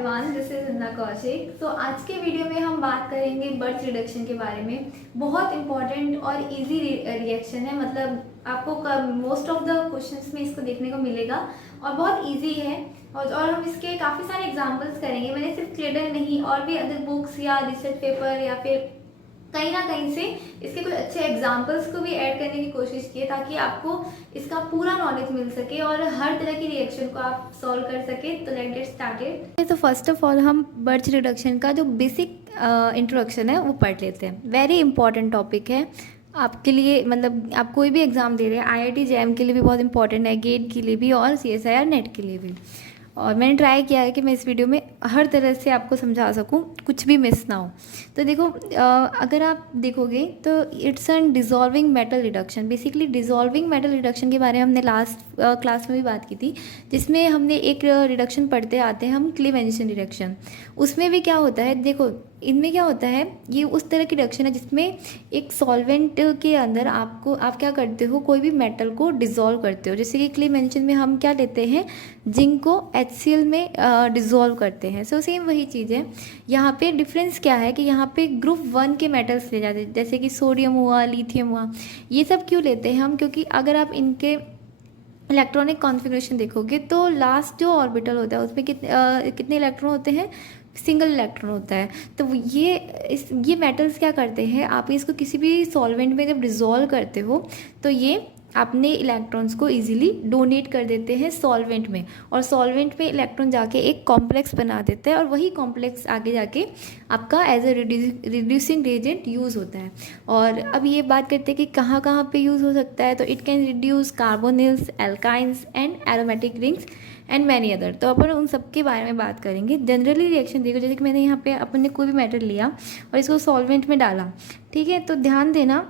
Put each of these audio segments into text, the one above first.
Everyone, this is इंदा कौशिक। तो आज के वीडियो में हम बात करेंगे बर्थ रिडक्शन के बारे में। बहुत इंपॉर्टेंट और इजी रिएक्शन है, मतलब आपको मोस्ट ऑफ द क्वेश्चंस में इसको देखने को मिलेगा और बहुत इजी है। और हम इसके काफ़ी सारे एग्जांपल्स करेंगे। मैंने सिर्फ क्लेडर नहीं और भी अदर बुक्स या रिसर्च पेपर या फिर कहीं ना कहीं से इसके कुछ अच्छे एग्जाम्पल्स को भी ऐड करने की कोशिश की है, ताकि आपको इसका पूरा नॉलेज मिल सके और हर तरह की रिएक्शन को आप सॉल्व कर सके। तो लेट्स गेट स्टार्टेड। तो फर्स्ट ऑफ ऑल हम बर्थ रिडक्शन का जो बेसिक इंट्रोडक्शन है वो पढ़ लेते हैं। वेरी इंपॉर्टेंट टॉपिक है आपके लिए, मतलब आप कोई भी एग्ज़ाम दे रहे हैं, IIT JAM के लिए भी बहुत इंपॉर्टेंट है, गेट के लिए भी और CSIR नेट के लिए भी। और मैंने ट्राई किया है कि मैं इस वीडियो में हर तरह से आपको समझा सकूं, कुछ भी मिस ना हो। तो देखो, अगर आप देखोगे तो it's an dissolving metal reduction. Basically dissolving metal reduction के बारे में हमने लास्ट क्लास में भी बात की थी, जिसमें हमने एक रिडक्शन पढ़ते आते हैं हम, क्लीवेंशन रिडक्शन। उसमें भी क्या होता है, देखो इनमें क्या होता है, ये उस तरह की रिडक्शन है जिसमें एक सॉल्वेंट के अंदर आप क्या करते हो, कोई भी मेटल को डिज़ोल्व करते हो। जैसे कि क्लीवेंशन में हम क्या लेते हैं, जिंक को HCl में डिज़ोल्व करते हैं। सो सेम वही चीज़ है। यहाँ पे डिफरेंस क्या है कि यहाँ पे ग्रुप 1 के मेटल्स ले जाते हैं, जैसे कि सोडियम हुआ, लिथियम हुआ। ये सब क्यों लेते हैं हम, क्योंकि अगर आप इनके इलेक्ट्रॉनिक कॉन्फ़िगरेशन देखोगे तो लास्ट जो ऑर्बिटल होता है उसमें कितने इलेक्ट्रॉन होते हैं, सिंगल इलेक्ट्रॉन होता है। तो ये मेटल्स क्या करते हैं, आप इसको किसी भी सॉल्वेंट में जब डिज़ोल्व करते हो तो ये अपने इलेक्ट्रॉन्स को इजीली डोनेट कर देते हैं सॉल्वेंट में, और सॉल्वेंट में इलेक्ट्रॉन जाके एक कॉम्प्लेक्स बना देता है, और वही कॉम्प्लेक्स आगे जाके आपका as a reducing reagent use होता है। और अब ये बात करते हैं कि कहाँ कहाँ पे यूज़ हो सकता है। तो it can reduce carbonyls, alkynes and aromatic rings and many other. तो अपन उन सब के बारे में बात करेंगे। जनरली रिएक्शन देखो, जैसे कि मैंने यहाँ पे अपन ने कोई भी मेटल लिया और इसको सॉल्वेंट में डाला, ठीक है। तो ध्यान देना,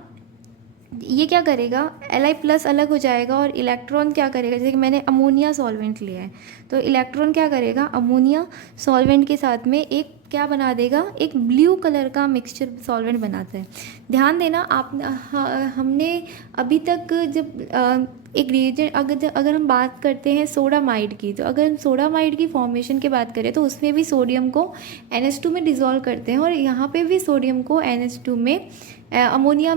ये क्या करेगा, Li+ अलग हो जाएगा और इलेक्ट्रॉन क्या करेगा, जैसे कि मैंने अमोनिया सॉल्वेंट लिया है तो इलेक्ट्रॉन क्या करेगा, अमोनिया सॉल्वेंट के साथ में एक क्या बना देगा, एक ब्लू कलर का मिक्सचर सॉल्वेंट बनाता है। ध्यान देना, हमने अभी तक जब एक रिएजेंट अगर हम बात करते हैं सोडामाइड की, तो अगर हम सोडामाइड की फॉर्मेशन की बात करें तो उसमें भी सोडियम को NH2 में डिज़ोल्व करते हैं, और यहाँ पे भी सोडियम को NH2 में अमोनिया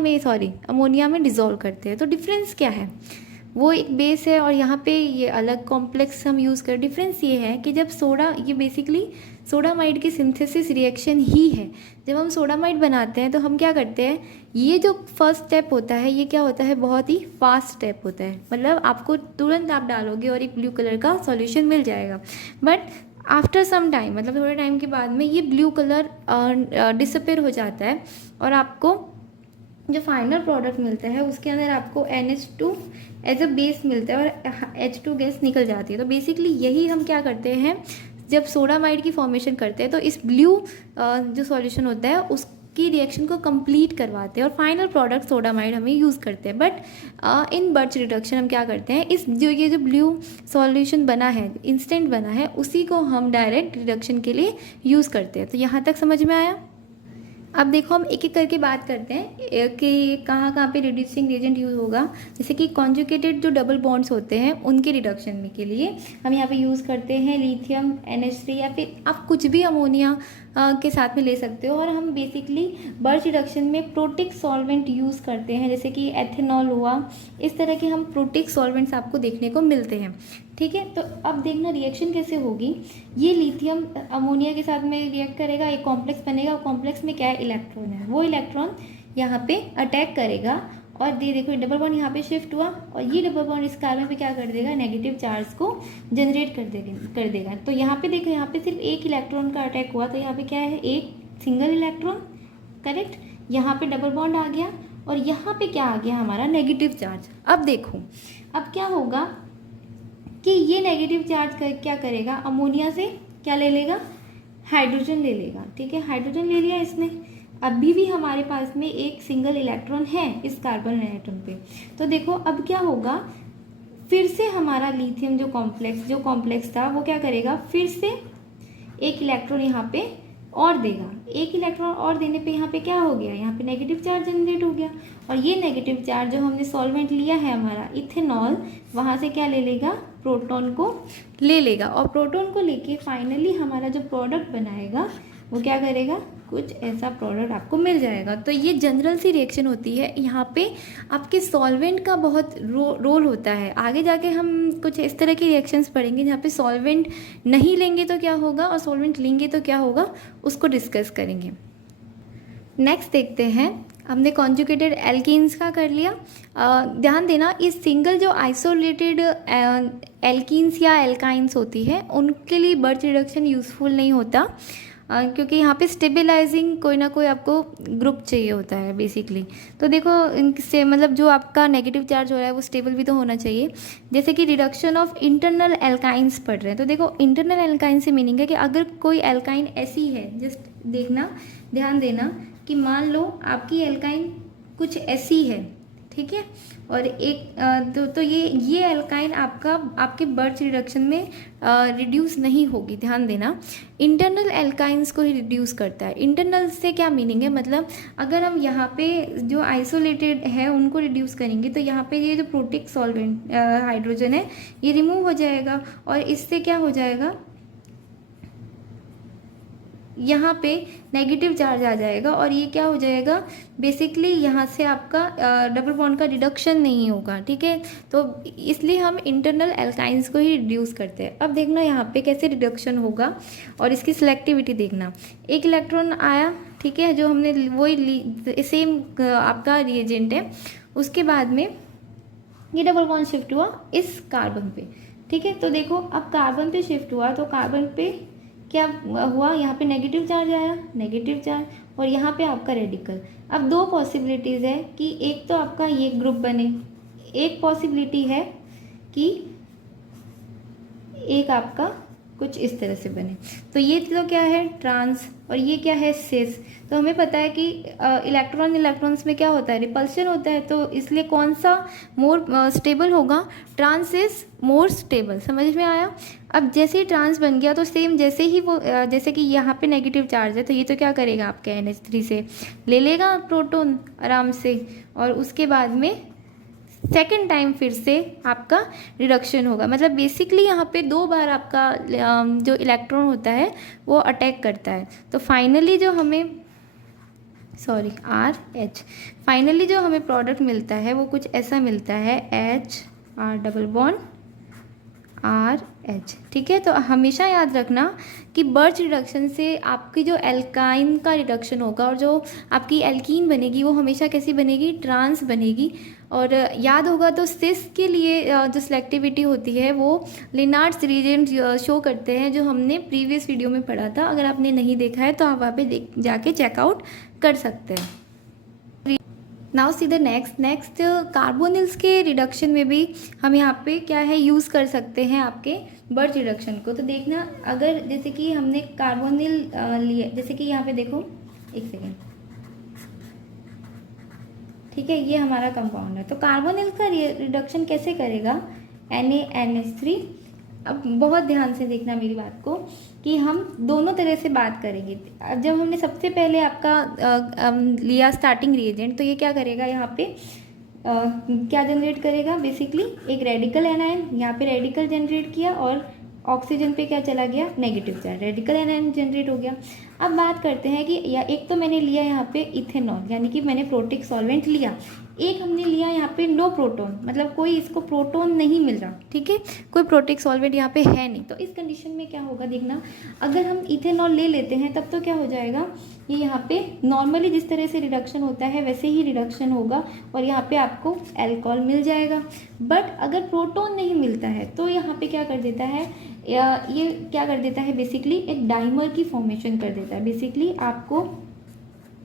में डिज़ोल्व करते हैं। तो डिफरेंस क्या है, वो एक बेस है और यहाँ पे ये अलग कॉम्प्लेक्स हम यूज़ कर। डिफरेंस ये है कि जब ये बेसिकली सोडामाइड की सिंथेसिस रिएक्शन ही है। जब हम सोडामाइड बनाते हैं तो हम क्या करते हैं, ये जो फर्स्ट स्टेप होता है ये क्या होता है, बहुत ही फास्ट स्टेप होता है। मतलब आपको तुरंत आप डालोगे और एक ब्लू कलर का सॉल्यूशन मिल जाएगा, बट आफ्टर सम टाइम, मतलब थोड़े टाइम के बाद में ये ब्लू कलर डिसअपेयर हो जाता है, और आपको जो फाइनल प्रोडक्ट मिलता है उसके अंदर आपको NH2 एज अ बेस मिलता है और H2 गैस निकल जाती है। तो बेसिकली यही हम क्या करते हैं, जब सोडामाइड की फॉर्मेशन करते हैं तो इस ब्लू जो सॉल्यूशन होता है उसकी रिएक्शन को कंप्लीट करवाते हैं और फाइनल प्रोडक्ट सोडामाइड हमें यूज़ करते हैं। बट इन बर्च रिडक्शन हम क्या करते हैं, ये जो ब्लू सॉल्यूशन बना है, इंस्टेंट बना है, उसी को हम डायरेक्ट रिडक्शन के लिए यूज़ करते हैं। तो यहाँ तक समझ में आया। अब देखो, हम एक एक करके बात करते हैं कि कहाँ कहाँ पे रिड्यूसिंग रिएजेंट यूज़ होगा। जैसे कि कॉन्जुगेटेड जो डबल बॉन्ड्स होते हैं उनके रिडक्शन में के लिए हम यहाँ पे यूज़ करते हैं लिथियम NH3, या फिर आप कुछ भी अमोनिया के साथ में ले सकते हो। और हम बेसिकली बर्च रिडक्शन में प्रोटिक सॉल्वेंट यूज़ करते हैं, जैसे कि एथेनॉल हुआ। इस तरह के हम प्रोटिक सॉल्वेंट्स आपको देखने को मिलते हैं, ठीक है। तो अब देखना रिएक्शन कैसे होगी। ये लिथियम अमोनिया के साथ में रिएक्ट करेगा, एक कॉम्प्लेक्स बनेगा, कॉम्प्लेक्स में क्या है, इलेक्ट्रॉन है। वो इलेक्ट्रॉन यहाँ पे अटैक करेगा और देखो डबल बॉन्ड यहाँ पे शिफ्ट हुआ, और ये डबल बॉन्ड इस कार्बन पे क्या कर देगा, नेगेटिव चार्ज को जनरेट कर देगा। तो यहाँ पे देखो, यहाँ पे सिर्फ एक इलेक्ट्रॉन का अटैक हुआ, तो यहाँ पे क्या है, एक सिंगल इलेक्ट्रॉन, करेक्ट। यहाँ पे डबल बॉन्ड आ गया और यहाँ पे क्या आ गया, हमारा नेगेटिव चार्ज। अब देखो, अब क्या होगा कि ये नेगेटिव चार्ज क्या करेगा, अमोनिया से क्या ले लेगा, हाइड्रोजन ले लेगा, ठीक है। हाइड्रोजन ले लिया इसने, अभी भी हमारे पास में एक सिंगल इलेक्ट्रॉन है इस कार्बन एटम पे। तो देखो अब क्या होगा, फिर से हमारा लिथियम जो कॉम्प्लेक्स था वो क्या करेगा, फिर से एक इलेक्ट्रॉन यहाँ पे और देगा। एक इलेक्ट्रॉन और देने पे यहाँ पे क्या हो गया, यहाँ पे नेगेटिव चार्ज जनरेट हो गया, और ये नेगेटिव चार्ज जो हमने सॉल्वेंट लिया है हमारा इथेनॉल, वहाँ से क्या ले लेगा, प्रोटॉन को ले लेगा और प्रोटॉन को लेके फाइनली हमारा जो प्रोडक्ट बनाएगा वो क्या करेगा, कुछ ऐसा प्रोडक्ट आपको मिल जाएगा। तो ये जनरल सी रिएक्शन होती है। यहाँ पे आपके सॉल्वेंट का बहुत रोल होता है। आगे जाके हम कुछ इस तरह की रिएक्शंस पढ़ेंगे जहाँ पे सॉल्वेंट नहीं लेंगे तो क्या होगा और सॉल्वेंट लेंगे तो क्या होगा, उसको डिस्कस करेंगे। नेक्स्ट देखते हैं, हमने कॉन्जुगेटेड एल्कीन्स का कर लिया। ध्यान देना, इस सिंगल जो आइसोलेटेड एल्कीन्स या एल्काइंस होती है उनके लिए बर्च रिडक्शन यूज़फुल नहीं होता, क्योंकि यहाँ पे स्टेबलाइजिंग कोई ना कोई आपको ग्रुप चाहिए होता है बेसिकली। तो देखो इनसे मतलब जो आपका नेगेटिव चार्ज हो रहा है वो स्टेबल भी तो होना चाहिए। जैसे कि रिडक्शन ऑफ इंटरनल एल्काइंस पढ़ रहे हैं, तो देखो इंटरनल एल्काइन से मीनिंग है कि अगर कोई एल्काइन ऐसी है, जस्ट देखना, ध्यान देना कि मान लो आपकी एल्काइन कुछ ऐसी है, ठीक है, और एक तो ये एल्काइन आपके बर्च रिडक्शन में रिड्यूस नहीं होगी। ध्यान देना, इंटरनल एल्काइंस को ही रिड्यूस करता है। इंटरनल से क्या मीनिंग है, मतलब अगर हम यहाँ पे जो आइसोलेटेड है उनको रिड्यूस करेंगे तो यहाँ पे ये जो प्रोटिक सॉल्वेंट हाइड्रोजन है ये रिमूव हो जाएगा और इससे क्या हो जाएगा, यहाँ पे नेगेटिव चार्ज आ जाएगा और ये क्या हो जाएगा, बेसिकली यहाँ से आपका डबल बॉन्ड का रिडक्शन नहीं होगा, ठीक है। तो इसलिए हम इंटरनल एल्काइंस को ही रिड्यूस करते हैं। अब देखना यहाँ पे कैसे रिडक्शन होगा और इसकी सिलेक्टिविटी देखना। एक इलेक्ट्रॉन आया, ठीक है, जो हमने वही सेम आपका रिएजेंट है, उसके बाद में ये डबल बॉन्ड शिफ्ट हुआ इस कार्बन पे, ठीक है। तो देखो अब कार्बन पे शिफ्ट हुआ तो कार्बन पे क्या हुआ, यहाँ पे नेगेटिव चार्ज आया, नेगेटिव चार्ज, और यहाँ पे आपका रेडिकल। अब दो पॉसिबिलिटीज़ है कि एक तो आपका ये ग्रुप बने, एक पॉसिबिलिटी है कि एक आपका कुछ इस तरह से बने। तो ये तो क्या है, ट्रांस, और ये क्या है, सिस। तो हमें पता है कि इलेक्ट्रॉन्स में क्या होता है, रिपल्शन होता है। तो इसलिए कौन सा मोर स्टेबल होगा, ट्रांस इज मोर स्टेबल। समझ में आया। अब जैसे ही ट्रांस बन गया तो सेम जैसे ही वो जैसे कि यहाँ पे नेगेटिव चार्ज है तो ये तो क्या करेगा, आपके NH3 से ले लेगा प्रोटॉन आराम से, और उसके बाद में सेकेंड टाइम फिर से आपका रिडक्शन होगा। मतलब बेसिकली यहाँ पे दो बार आपका जो इलेक्ट्रॉन होता है वो अटैक करता है। तो फाइनली जो हमें RH फाइनली जो हमें प्रोडक्ट मिलता है वो कुछ ऐसा मिलता है, HR डबल बॉन्ड RH, ठीक है। तो हमेशा याद रखना कि बर्च रिडक्शन से आपकी जो एल्काइन का रिडक्शन होगा और जो आपकी एल्कीन बनेगी वो हमेशा कैसी बनेगी, ट्रांस बनेगी। और याद होगा तो सिस के लिए जो सिलेक्टिविटी होती है वो लिनार्ड्स रीजेंट शो करते हैं, जो हमने प्रीवियस वीडियो में पढ़ा था। अगर आपने नहीं देखा है तो आप वहाँ पे जाके चेकआउट कर सकते हैं। Now see the next carbonyls के रिडक्शन में भी हम यहाँ पे क्या है यूज़ कर सकते हैं आपके बर्च रिडक्शन को। तो देखना, अगर जैसे कि हमने कार्बोनिल लिया, जैसे कि यहाँ पे देखो, एक सेकेंड, ठीक है, ये हमारा कंपाउंड है। तो कार्बोनिल का रिडक्शन कैसे करेगा, NaNH3। अब बहुत ध्यान से देखना मेरी बात को कि हम दोनों तरह से बात करेंगे। अब जब हमने सबसे पहले आपका लिया स्टार्टिंग रिएजेंट, तो ये क्या करेगा, यहाँ पे क्या जनरेट करेगा, बेसिकली एक रेडिकल एनायन, यहाँ पे रेडिकल जनरेट किया और ऑक्सीजन पे क्या चला गया, negative charge, radical anion generate हो गया। अब बात करते हैं कि या एक तो मैंने लिया यहाँ पे इथेनॉल, यानी कि मैंने प्रोटिक सॉल्वेंट लिया। एक हमने लिया यहाँ पे नो प्रोटॉन, मतलब कोई इसको प्रोटॉन नहीं मिल रहा, ठीक है, कोई प्रोटिक सॉल्वेंट यहाँ पे है नहीं। तो इस कंडीशन में क्या होगा, देखना, अगर हम इथेनॉल ले लेते हैं तब तो क्या हो जाएगा, ये यहाँ पे नॉर्मली जिस तरह से रिडक्शन होता है वैसे ही रिडक्शन होगा और यहाँ पे आपको अल्कोहल मिल जाएगा। बट अगर प्रोटॉन नहीं मिलता है तो यहाँ पे क्या कर देता है, ये क्या कर देता है, बेसिकली एक डाइमर की फॉर्मेशन कर देता है। बेसिकली आपको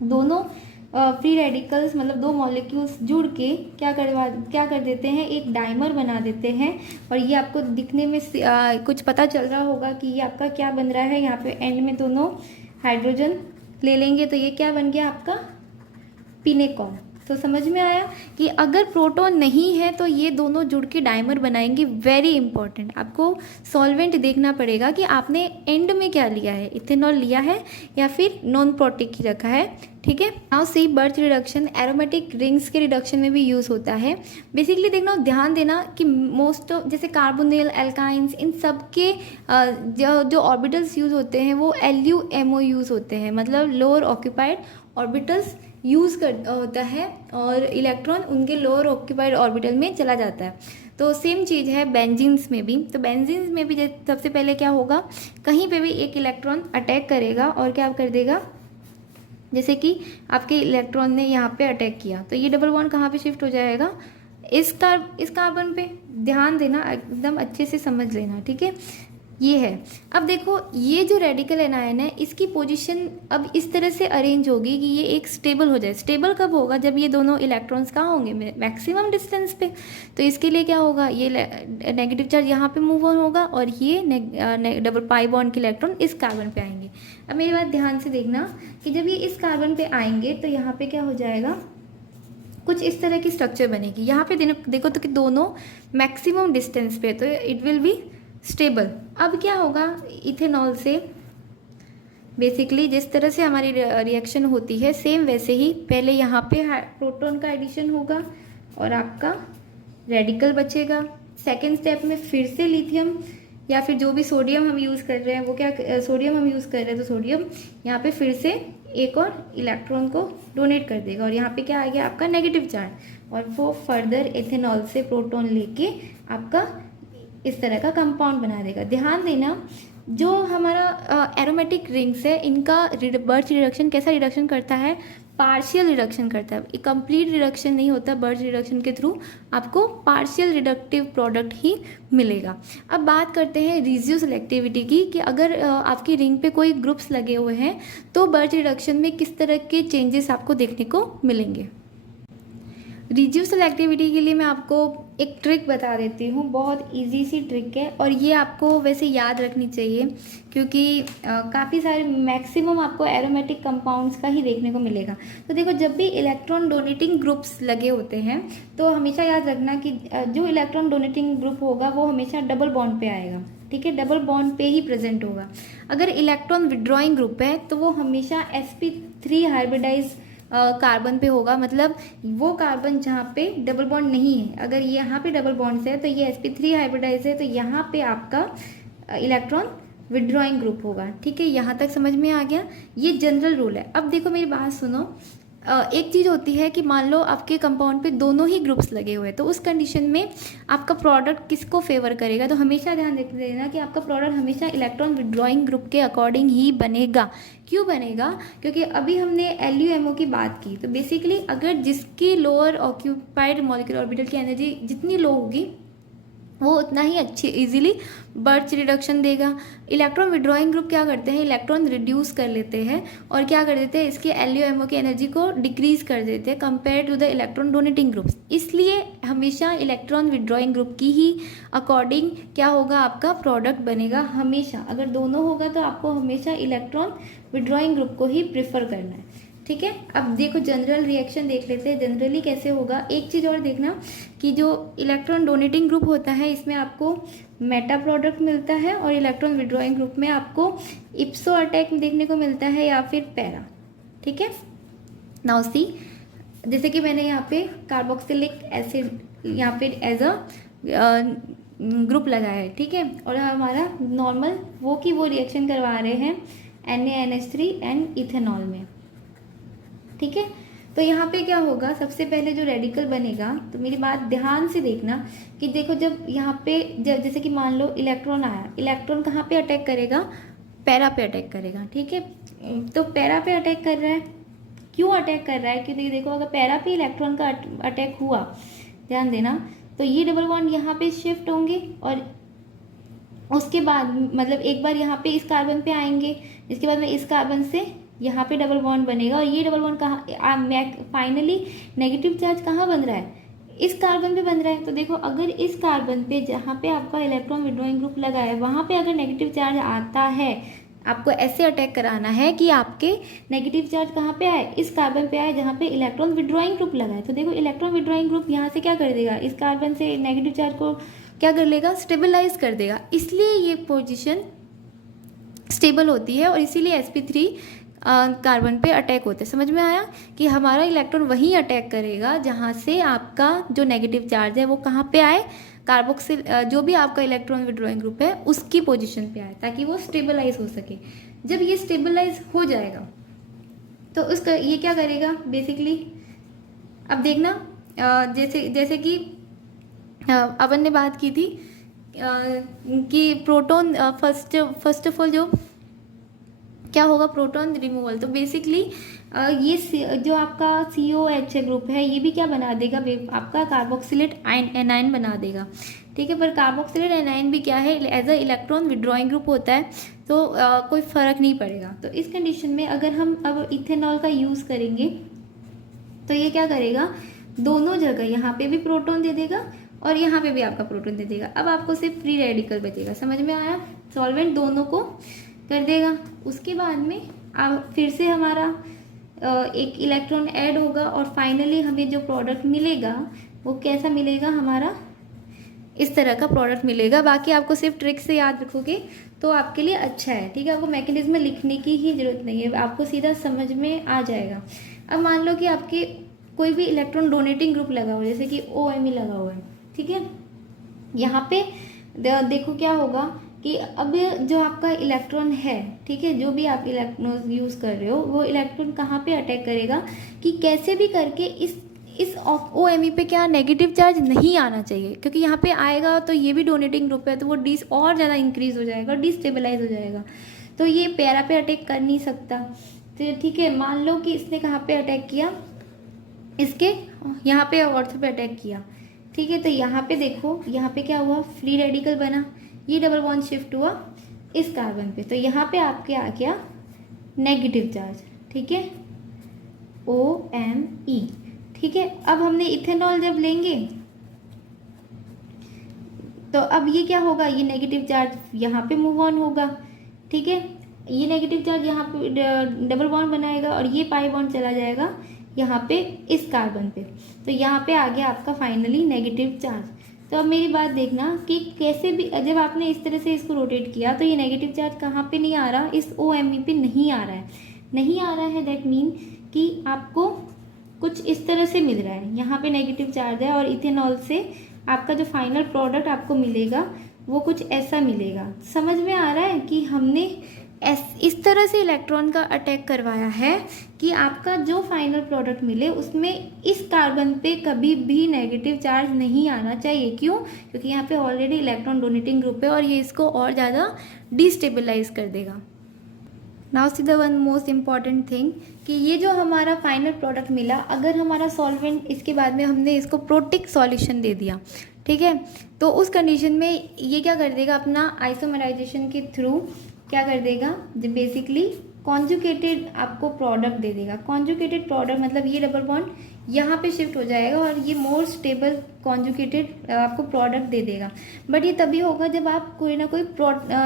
दोनों फ्री रेडिकल्स, मतलब दो मॉलिक्यूल्स जुड़ के क्या कर देते हैं, एक डाइमर बना देते हैं। और ये आपको दिखने में कुछ पता चल रहा होगा कि ये आपका क्या बन रहा है, यहाँ पे एंड में दोनों हाइड्रोजन ले लेंगे तो ये क्या बन गया आपका पिनेकॉन। तो समझ में आया कि अगर प्रोटॉन नहीं है तो ये दोनों जुड़ के डाइमर बनाएंगे। वेरी इंपॉर्टेंट, आपको सॉल्वेंट देखना पड़ेगा कि आपने एंड में क्या लिया है, इथेनॉल लिया है या फिर नॉन प्रोटिक ही रखा है। ठीक है, now see birch reduction aromatic rings के रिडक्शन में भी यूज़ होता है। बेसिकली देखना, ध्यान देना कि मोस्ट ऑफ जैसे कार्बोनिल, एल्काइंस, इन सब के जो ऑर्बिटल्स यूज़ होते हैं वो LUMO यूज़ होते हैं, मतलब लोअर ऑक्यूपाइड ऑर्बिटल्स यूज़ होता है और इलेक्ट्रॉन उनके लोअर ऑक्यूपाइड ऑर्बिटल में चला जाता है। तो सेम चीज़ है बेंजीन्स में भी। तो बेंजीन्स में भी सबसे पहले क्या होगा, कहीं पे भी एक इलेक्ट्रॉन अटैक करेगा और क्या कर देगा, जैसे कि आपके इलेक्ट्रॉन ने यहाँ पे अटैक किया तो ये डबल बॉन्ड कहाँ पे शिफ्ट हो जाएगा, इस कार्बन पे। ध्यान देना, एकदम अच्छे से समझ लेना। ठीक है, ये है। अब देखो ये जो रेडिकल एनायन है इसकी पोजीशन अब इस तरह से अरेंज होगी कि ये एक स्टेबल हो जाए। स्टेबल कब होगा, जब ये दोनों इलेक्ट्रॉन्स कहाँ होंगे, मैक्सिमम डिस्टेंस पे। तो इसके लिए क्या होगा, ये नेगेटिव चार्ज यहाँ पे मूव ऑन होगा और ये डबल पाई बॉन्ड के इलेक्ट्रॉन इस कार्बन पे आएंगे। अब मेरी बात ध्यान से देखना कि जब ये इस कार्बन पे आएंगे तो यहाँ पे क्या हो जाएगा, कुछ इस तरह की स्ट्रक्चर बनेगी। यहाँ पे देखो तो कि दोनों मैक्सिमम डिस्टेंस पे, तो इट विल बी स्टेबल। अब क्या होगा, इथेनॉल से बेसिकली जिस तरह से हमारी रिएक्शन होती है सेम वैसे ही पहले यहाँ पे प्रोटॉन का एडिशन होगा और आपका रेडिकल बचेगा। सेकेंड स्टेप में फिर से लिथियम या फिर जो भी सोडियम हम यूज़ कर रहे हैं वो क्या, सोडियम हम यूज़ कर रहे हैं तो सोडियम यहाँ पे फिर से एक और इलेक्ट्रॉन को डोनेट कर देगा और यहाँ पे क्या आ गया आपका नेगेटिव चार्ज, और वो फर्दर इथेनॉल से प्रोटॉन लेके आपका इस तरह का कंपाउंड बना देगा। ध्यान देना, जो हमारा एरोमेटिक रिंग्स है इनका बर्च रिडक्शन कैसा रिडक्शन करता है, पार्शियल रिडक्शन करता है। कंप्लीट रिडक्शन नहीं होता, बर्च रिडक्शन के थ्रू आपको पार्शियल रिडक्टिव प्रोडक्ट ही मिलेगा। अब बात करते हैं रिजियो सेलेक्टिविटी की, कि अगर आपकी रिंग पे कोई ग्रुप्स लगे हुए हैं तो बर्च रिडक्शन में किस तरह के चेंजेस आपको देखने को मिलेंगे। रिजियो सेलेक्टिविटी के लिए मैं आपको एक ट्रिक बता देती हूँ, बहुत इजी सी ट्रिक है और ये आपको वैसे याद रखनी चाहिए क्योंकि काफ़ी सारे मैक्सिमम आपको एरोमेटिक कंपाउंड्स का ही देखने को मिलेगा। तो देखो, जब भी इलेक्ट्रॉन डोनेटिंग ग्रुप्स लगे होते हैं तो हमेशा याद रखना कि जो इलेक्ट्रॉन डोनेटिंग ग्रुप होगा वो हमेशा डबल बॉन्ड पे आएगा। ठीक है, डबल बॉन्ड पे ही प्रेजेंट होगा। अगर इलेक्ट्रॉन विड्रॉइंग ग्रुप है तो वो हमेशा sp3 हाइब्रिडाइज कार्बन पे होगा, मतलब वो कार्बन जहाँ पे डबल बॉन्ड नहीं है। अगर ये यहाँ पे डबल बॉन्ड है तो ये sp3 हाइब्रिडाइज है, तो यहाँ पे आपका इलेक्ट्रॉन विड्रॉइंग ग्रुप होगा। ठीक है, यहाँ तक समझ में आ गया, ये जनरल रूल है। अब देखो मेरी बात सुनो, एक चीज़ होती है कि मान लो आपके कंपाउंड पे दोनों ही ग्रुप्स लगे हुए हैं, तो उस कंडीशन में आपका प्रोडक्ट किसको फेवर करेगा, तो हमेशा ध्यान देना कि आपका प्रोडक्ट हमेशा इलेक्ट्रॉन विड्रॉइंग ग्रुप के अकॉर्डिंग ही बनेगा। क्यों बनेगा, क्योंकि अभी हमने LUMO की बात की, तो बेसिकली अगर जिसकी लोअर ऑक्यूपाइड मॉलिक्यूलर ऑर्बिटल की एनर्जी जितनी लो होगी वो उतना ही अच्छी इजीली बर्च रिडक्शन देगा। इलेक्ट्रॉन विड्रॉइंग ग्रुप क्या करते हैं, इलेक्ट्रॉन रिड्यूस कर लेते हैं और क्या कर देते हैं, इसके LUMO की एनर्जी को डिक्रीज कर देते हैं compare to the electron donating groups. इसलिए हमेशा इलेक्ट्रॉन विड्रॉइंग ग्रुप की ही अकॉर्डिंग क्या होगा, आपका प्रोडक्ट बनेगा हमेशा। अगर दोनों होगा तो आपको हमेशा इलेक्ट्रॉन विड्रॉइंग ग्रुप को ही प्रेफर करना है। ठीक है, अब देखो जनरल रिएक्शन देख लेते हैं, जनरली कैसे होगा। एक चीज़ और देखना कि जो इलेक्ट्रॉन डोनेटिंग ग्रुप होता है इसमें आपको मेटा प्रोडक्ट मिलता है और इलेक्ट्रॉन विड्रॉइंग ग्रुप में आपको इप्सो अटैक देखने को मिलता है या फिर पैरा। ठीक है, नाउ सी, जैसे कि मैंने यहाँ पे कार्बोक्सिलिक एसिड यहाँ पे एज अ ग्रुप लगाया है। ठीक है, और हमारा नॉर्मल वो की वो रिएक्शन करवा रहे हैं NaNH3 एंड इथेनॉल में। ठीक है, तो यहाँ पे क्या होगा, सबसे पहले जो रेडिकल बनेगा, तो मेरी बात ध्यान से देखना कि देखो जब यहाँ पे जैसे कि मान लो इलेक्ट्रॉन आया, इलेक्ट्रॉन कहाँ पे अटैक करेगा, पैरा पे अटैक करेगा। ठीक है, तो पैरा पे अटैक कर रहा है, क्यों अटैक कर रहा है, क्योंकि देखो अगर पैरा पे इलेक्ट्रॉन का अटैक हुआ, ध्यान देना, तो ये डबल बॉन्ड यहाँ पे शिफ्ट होंगे और उसके बाद मतलब एक बार यहाँ पे इस कार्बन पे आएंगे, इसके बाद में इस कार्बन से यहाँ पे डबल बॉन्ड बनेगा और ये डबल बॉन्ड कहाँ, फाइनली नेगेटिव चार्ज कहाँ बन रहा है, इस कार्बन पे बन रहा है। तो देखो अगर इस कार्बन पे जहाँ पे आपका इलेक्ट्रॉन विड्रॉइंग ग्रुप लगा है वहाँ पे अगर नेगेटिव चार्ज आता है आपको ऐसे अटैक कराना है कि आपके नेगेटिव चार्ज कहाँ पे आए, इस कार्बन पे आए जहाँ पे इलेक्ट्रॉन विड्रॉइंग ग्रुप लगा है। तो देखो इलेक्ट्रॉन विड्रॉइंग ग्रुप यहाँ से क्या कर देगा, इस कार्बन से नेगेटिव चार्ज को क्या कर लेगा, स्टेबलाइज कर देगा। इसलिए ये पोजीशन स्टेबल होती है और इसीलिए sp3 कार्बन पे अटैक होते हैं। समझ में आया कि हमारा इलेक्ट्रॉन वहीं अटैक करेगा जहाँ से आपका जो नेगेटिव चार्ज है वो कहाँ पे आए, कार्बोक्सिल जो भी आपका इलेक्ट्रॉन विड्रॉइंग ग्रुप है उसकी पोजीशन पे आए, ताकि वो स्टेबलाइज हो सके। जब ये स्टेबलाइज हो जाएगा तो उसका ये क्या करेगा बेसिकली, अब देखना जैसे कि अपन ने बात की थी कि प्रोटॉन फर्स्ट ऑफ ऑल जो क्या होगा, प्रोटॉन रिमूवल। तो बेसिकली ये जो आपका COH ग्रुप है ये भी क्या बना देगा, आपका कार्बोक्सिलेट एनाइन बना देगा। ठीक है, पर कार्बोक्सिलेट एनाइन भी क्या है, as a electron withdrawing group होता है, तो कोई फ़र्क नहीं पड़ेगा। तो इस कंडीशन में अगर हम अब इथेनॉल का यूज़ करेंगे तो ये क्या करेगा, दोनों जगह यहाँ पे भी प्रोटॉन दे देगा और यहाँ पे भी आपका प्रोटॉन दे देगा। अब आपको सिर्फ फ्री रेडिकल बचेगा। समझ में आया, सॉल्वेंट दोनों को कर देगा। उसके बाद में अब फिर से हमारा एक इलेक्ट्रॉन ऐड होगा और फाइनली हमें जो प्रोडक्ट मिलेगा वो कैसा मिलेगा, हमारा इस तरह का प्रोडक्ट मिलेगा। बाकी आपको सिर्फ ट्रिक से याद रखोगे तो आपके लिए अच्छा है। ठीक है, आपको मैकेनिज्म में लिखने की ही जरूरत नहीं है, आपको सीधा समझ में आ जाएगा। अब मान लो कि आपके कोई भी इलेक्ट्रॉन डोनेटिंग ग्रुप लगा हुआ है, जैसे कि OMe लगा हुआ है। ठीक है, यहाँ पे देखो क्या होगा कि अब जो आपका इलेक्ट्रॉन है, ठीक है, जो भी आप इलेक्ट्रॉन यूज़ कर रहे हो वो इलेक्ट्रॉन कहाँ पे अटैक करेगा कि कैसे भी करके इस OMe पे क्या नेगेटिव चार्ज नहीं आना चाहिए, क्योंकि यहाँ पे आएगा तो ये भी डोनेटिंग ग्रुप है तो वो और ज़्यादा इंक्रीज हो जाएगा, डिस्टेबलाइज हो जाएगा, तो ये पैरा पे अटैक कर नहीं सकता। तो ठीक है, मान लो कि इसने कहाँ पे अटैक किया, इसके यहाँ पे ऑर्थो पे अटैक किया। ठीक है, तो यहाँ पे देखो, यहाँ पे क्या हुआ, फ्री रेडिकल बना, ये डबल बॉन्ड शिफ्ट हुआ इस कार्बन पे, तो यहाँ पे आपके आ गया नेगेटिव चार्ज। ठीक है, OMe। ठीक है, अब हमने इथेनॉल जब लेंगे तो अब ये क्या होगा, ये नेगेटिव चार्ज यहाँ पे मूव ऑन होगा। ठीक है, ये नेगेटिव चार्ज यहाँ पे डबल बॉन्ड बनाएगा और ये पाई बॉन्ड चला जाएगा यहाँ पे इस कार्बन पे, तो यहाँ पे आ गया आपका फाइनली नेगेटिव चार्ज। तो अब मेरी बात देखना कि कैसे भी जब आपने इस तरह से इसको रोटेट किया तो ये नेगेटिव चार्ज कहाँ पे नहीं आ रहा, इस OMe पे नहीं आ रहा है, नहीं आ रहा है। दैट मीन कि आपको कुछ इस तरह से मिल रहा है, यहाँ पे नेगेटिव चार्ज है और इथेनॉल से आपका जो फाइनल प्रोडक्ट आपको मिलेगा वो कुछ ऐसा मिलेगा। समझ में आ रहा है कि हमने इस तरह से इलेक्ट्रॉन का अटैक करवाया है कि आपका जो फाइनल प्रोडक्ट मिले उसमें इस कार्बन पे कभी भी नेगेटिव चार्ज नहीं आना चाहिए। क्यों? क्योंकि यहाँ पे ऑलरेडी इलेक्ट्रॉन डोनेटिंग ग्रुप है और ये इसको और ज़्यादा डिस्टेबलाइज कर देगा। Now see the one most important thing कि ये जो हमारा फाइनल प्रोडक्ट मिला, अगर हमारा सॉल्वेंट इसके बाद में हमने इसको प्रोटिक सॉल्यूशन दे दिया, ठीक है, तो उस कंडीशन में ये क्या कर देगा, अपना आइसोमराइजेशन के थ्रू क्या कर देगा, बेसिकली कॉन्जुगेटेड आपको प्रोडक्ट दे देगा। कॉन्जुगेटेड प्रोडक्ट मतलब ये डबल बॉन्ड यहाँ पे शिफ्ट हो जाएगा और ये मोर स्टेबल कॉन्जुगेटेड आपको प्रोडक्ट दे देगा। बट ये तभी होगा जब आप कोई ना कोई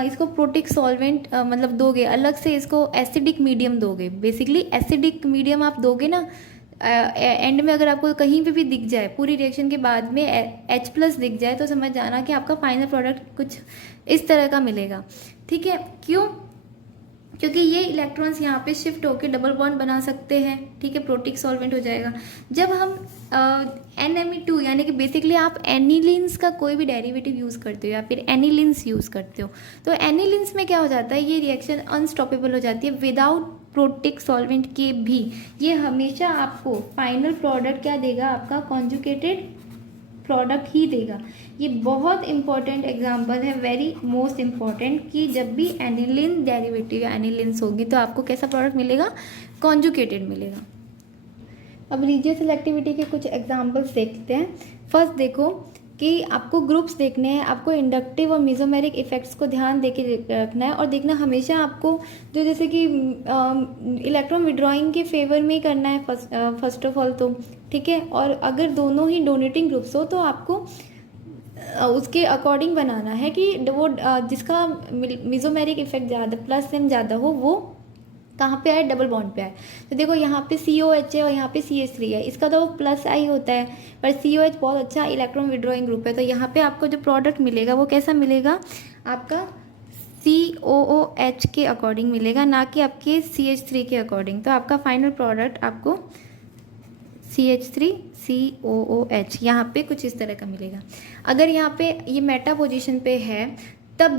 इसको प्रोटिक सॉल्वेंट मतलब दोगे, अलग से इसको एसिडिक मीडियम दोगे। बेसिकली एसिडिक मीडियम आप दोगे ना, एंड में अगर आपको कहीं पे भी दिख जाए, पूरी रिएक्शन के बाद में H+ दिख जाए तो समझ जाना कि आपका फाइनल प्रोडक्ट कुछ इस तरह का मिलेगा। ठीक है, क्यों? क्योंकि ये इलेक्ट्रॉन्स यहाँ पे शिफ्ट होकर डबल बॉन्ड बना सकते हैं। ठीक है, प्रोटिक सॉल्वेंट हो जाएगा। जब हम NMe2 यानी कि बेसिकली आप एनिलिन्स का कोई भी डेरिवेटिव यूज़ करते हो या फिर एनिलिन्स यूज़ करते हो, तो एनिलिन्स में क्या हो जाता है, ये रिएक्शन अनस्टॉपेबल हो जाती है विदाउट प्रोटिक सॉल्वेंट के भी। ये हमेशा आपको फाइनल प्रोडक्ट क्या देगा, आपका कॉन्जुगेटेड प्रोडक्ट ही देगा। ये बहुत इंपॉर्टेंट एग्जांपल है, वेरी मोस्ट इम्पॉर्टेंट, कि जब भी एनिलिन डेरिवेटिव या एनिलिन्स होगी तो आपको कैसा प्रोडक्ट मिलेगा, कॉन्जुगेटेड मिलेगा। अब रीजियो सेलेक्टिविटी के कुछ एग्जांपल्स देखते हैं। फर्स्ट देखो कि आपको ग्रुप्स देखने हैं, आपको इंडक्टिव और मेसोमेरिक इफेक्ट्स को ध्यान दे के रखना है और देखना हमेशा आपको जो जैसे कि इलेक्ट्रॉन विड्रॉइंग के फेवर में ही करना है फर्स्ट ऑफ ऑल तो, ठीक है। और अगर दोनों ही डोनेटिंग ग्रुप्स हो तो आपको उसके अकॉर्डिंग बनाना है कि वो जिसका मिजोमेरिक इफेक्ट ज़्यादा प्लस एम ज़्यादा हो वो कहाँ पे आए, डबल बॉन्ड पे आए। तो देखो यहाँ पे COH है और यहाँ पे CH3 है, इसका तो प्लस आई होता है, पर COH बहुत अच्छा इलेक्ट्रॉन विड्रॉइंग ग्रुप है। तो यहाँ पे आपको जो प्रोडक्ट मिलेगा वो कैसा मिलेगा, आपका COOH के अकॉर्डिंग मिलेगा, ना कि आपके CH3 के अकॉर्डिंग। तो आपका फाइनल प्रोडक्ट आपको CH3COOH यहाँ पे कुछ इस तरह का मिलेगा। अगर यहाँ पे ये मेटा पोजीशन पे है तब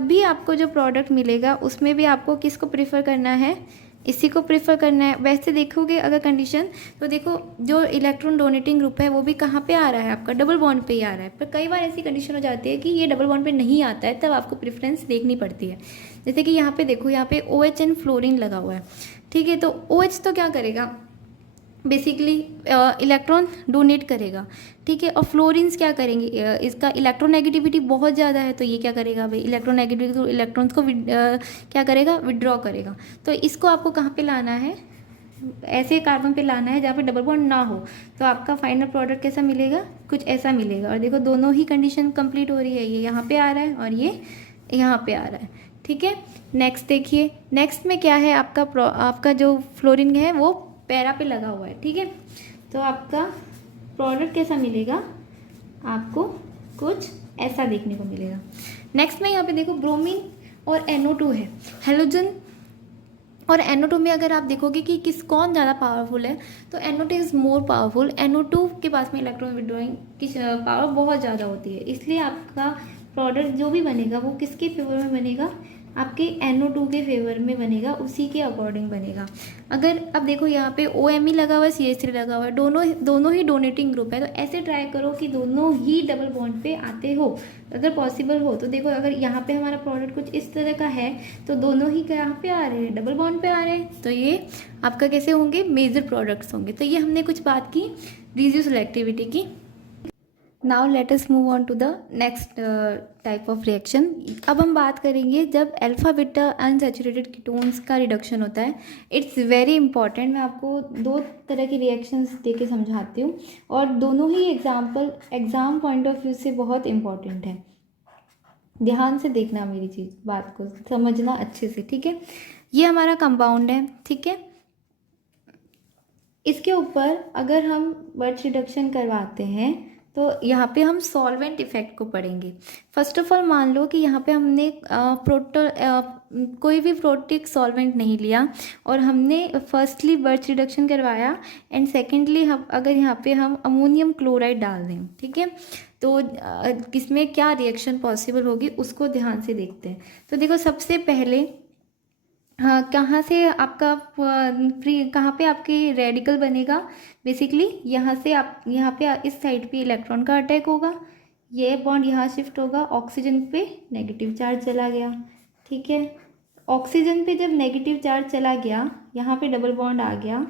भी आपको जो प्रोडक्ट मिलेगा उसमें भी आपको किसको प्रीफर करना है, इसी को प्रीफर करना है। वैसे देखोगे अगर कंडीशन, तो देखो जो इलेक्ट्रॉन डोनेटिंग ग्रुप है वो भी कहाँ पे आ रहा है, आपका डबल बॉन्ड पे ही आ रहा है। पर कई बार ऐसी कंडीशन हो जाती है कि ये डबल बॉन्ड पे नहीं आता है, तब आपको प्रेफरेंस देखनी पड़ती है। जैसे कि यहाँ पे देखो, यहाँ पे OH एंड फ्लोरीन लगा हुआ है, ठीक है। तो OH तो क्या करेगा, बेसिकली इलेक्ट्रॉन डोनेट करेगा, ठीक है। और फ्लोरीन्स क्या करेंगे, इसका इलेक्ट्रोनेगेटिविटी बहुत ज़्यादा है, तो ये क्या करेगा भाई, इलेक्ट्रोनेगेटिविटी तो इलेक्ट्रॉन्स को क्या करेगा, विड्रॉ करेगा। तो इसको आपको कहाँ पे लाना है, ऐसे कार्बन पे लाना है जहाँ पे डबल बॉन्ड ना हो। तो आपका फाइनल प्रोडक्ट कैसा मिलेगा, कुछ ऐसा मिलेगा। और देखो दोनों ही कंडीशन कंप्लीट हो रही है, ये यहाँ पे आ रहा है और ये यहाँ पे आ रहा है, ठीक है। नेक्स्ट देखिए, नेक्स्ट में क्या है, आपका जो फ्लोरीन है वो पैरा पे लगा हुआ है, ठीक है। तो आपका प्रोडक्ट कैसा मिलेगा, आपको कुछ ऐसा देखने को मिलेगा। नेक्स्ट में यहाँ पे देखो ब्रोमीन और NO2 है, हेलोजन और NO2 में अगर आप देखोगे कि कौन ज़्यादा पावरफुल है, तो NO2 is more powerful. NO2 के पास में इलेक्ट्रॉन विड्रॉइंग की पावर बहुत ज़्यादा होती है, इसलिए आपका प्रोडक्ट जो भी बनेगा वो किसके फेवर में बनेगा, आपके NO2 के फेवर में बनेगा, उसी के अकॉर्डिंग बनेगा। अगर अब देखो यहाँ पे OMe लगा हुआ है, CH3 लगा हुआ है, दोनों ही डोनेटिंग ग्रुप है। तो ऐसे ट्राई करो कि दोनों ही डबल बॉन्ड पे आते हो, अगर पॉसिबल हो। तो देखो अगर यहाँ पे हमारा प्रोडक्ट कुछ इस तरह का है, तो दोनों ही यहाँ पे आ रहे हैं, डबल बॉन्ड पे आ रहे हैं, तो ये आपका कैसे होंगे, मेजर प्रोडक्ट्स होंगे। तो ये हमने कुछ बात की रिड्यूस रिएक्टिविटी की। Now let us move on to the next type of reaction. अब हम बात करेंगे जब अल्फा बीटा अनसैचुरेटेड कीटोन्स का रिडक्शन होता है। It's very important. मैं आपको दो तरह की रिएक्शंस दे के समझाती हूँ, और दोनों ही एग्जाम पॉइंट ऑफ व्यू से बहुत इंपॉर्टेंट है। ध्यान से देखना मेरी बात को समझना अच्छे से, ठीक है। ये हमारा कंपाउंड है, ठीक है। इसके ऊपर अगर हम बर्च रिडक्शन करवाते हैं तो यहाँ पे हम सॉल्वेंट इफेक्ट को पढ़ेंगे। फर्स्ट ऑफ ऑल मान लो कि यहाँ पे हमने कोई भी प्रोटिक सॉल्वेंट नहीं लिया, और हमने फर्स्टली बर्च रिडक्शन करवाया, एंड सेकेंडली हम अगर यहाँ पे हम अमोनियम क्लोराइड डाल दें, ठीक है, तो इसमें क्या रिएक्शन पॉसिबल होगी उसको ध्यान से देखते हैं। तो देखो सबसे पहले हाँ, कहाँ से आपका कहाँ पे आपके रेडिकल बनेगा, बेसिकली यहाँ से आप यहाँ पे इस साइड पे इलेक्ट्रॉन का अटैक होगा, ये बॉन्ड यहाँ शिफ्ट होगा, ऑक्सीजन पे नेगेटिव चार्ज चला गया, ठीक है। ऑक्सीजन पे जब नेगेटिव चार्ज चला गया, यहाँ पे डबल बॉन्ड आ गया।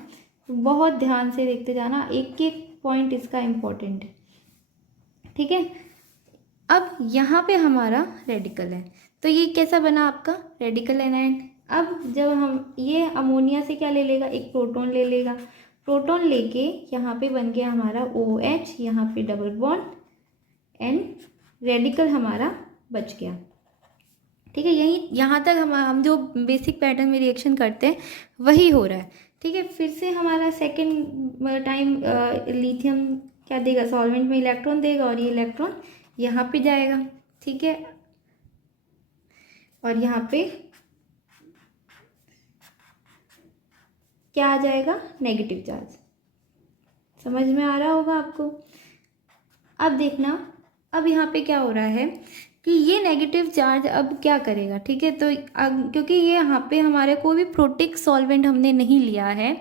तो बहुत ध्यान से देखते जाना, एक एक पॉइंट इसका इम्पोर्टेंट है, ठीक है। अब यहाँ पे हमारा रेडिकल है, तो ये कैसा बना आपका रेडिकल एनायन। अब जब हम ये अमोनिया से क्या ले लेगा, एक प्रोटॉन ले लेगा, प्रोटॉन लेके यहाँ पे बन गया हमारा OH, यहाँ पे डबल बॉन्ड, एंड रेडिकल हमारा बच गया, ठीक है। यहाँ तक हम जो बेसिक पैटर्न में रिएक्शन करते हैं वही हो रहा है, ठीक है। फिर से हमारा सेकेंड टाइम लिथियम क्या देगा, सॉल्वेंट में इलेक्ट्रॉन देगा, और ये इलेक्ट्रॉन यहाँ पे जाएगा, ठीक है। और यहाँ पे क्या आ जाएगा, नेगेटिव चार्ज। समझ में आ रहा होगा आपको। अब देखना, अब यहाँ पे क्या हो रहा है कि ये नेगेटिव चार्ज अब क्या करेगा, ठीक है। तो क्योंकि ये यहाँ पे हमारे कोई भी प्रोटिक सॉल्वेंट हमने नहीं लिया है,